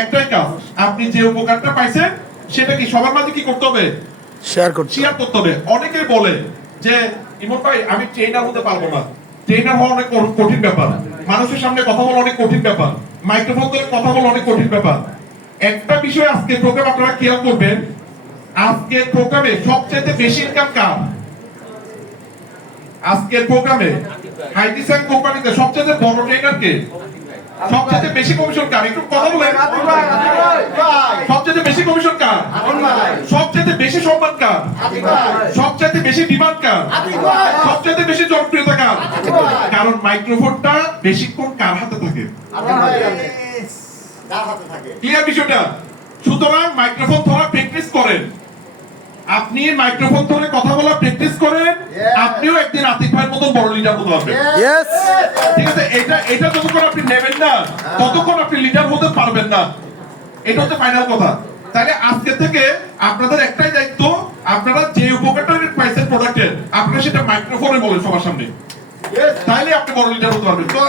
একটাই কাজ আপনি যে উপকারটা পাইছেন সেটা কি সবার মাঝে কি করতে হবে? শেয়ার করছি শেয়ার করতে হবে। অনেকে বলে যে ইমন ভাই আমি ট্রেনার হতে পারব না। ট্রেনার হওয়া অনেক কঠিন ব্যাপার। মানুষের সামনে কথা বলা অনেক কঠিন ব্যাপার। মাইক্রোফোন ধরে কথা বলা অনেক কঠিন ব্যাপার। একটা বিষয় আজকে প্রোগ্রাম আপনারা খেয়াল করবেন। আজকের প্রোগ্রামে সবচেয়ে বেশি ইনকাম কার? আজকের প্রোগ্রামে হাইডিসান কোম্পানিতে সবচেয়ে বড় ট্রেনার কে? সবচেয়ে বেশি কমিশন কার? একটু কথা বলেন। সবচেয়ে বেশি কমিশন কার? সবচেয়ে বেশি সম্মান কার? সবচেয়ে বেশি ডিমান্ড কার? সবচেয়ে বেশি জনপ্রিয়তা কার? কারণ মাইক্রোফোনটা বেশিক্ষণ কার হাতে থাকে? ক্লিয়ার বিষয়টা? সুতরাং মাইক্রোফোন ধরা প্র্যাকটিস করেন। আপনি মাইক্রোফোন ধরে কথা বলা প্র্যাকটিস করেন। আপনিও একদিন আতিক ভাইয়ের মতন বড় লিডার হতে পারবেন। ঠিক আছে? এটা এটা যতক্ষণ আপনি নেবেন না। ততক্ষণ আপনি লিডার হতে পারবেন না। এটা হচ্ছে ফাইনাল কথা। তাহলে আজকে থেকে আপনাদের একটাই দায়িত্ব আপনারা যে উপকারটা পাইছেন প্রোডাক্টের আপনারা সেটা মাইক্রোফোনে বলেন সবার সামনে। তাইলে আপনি বড় লিডার হতে পারবেন। তো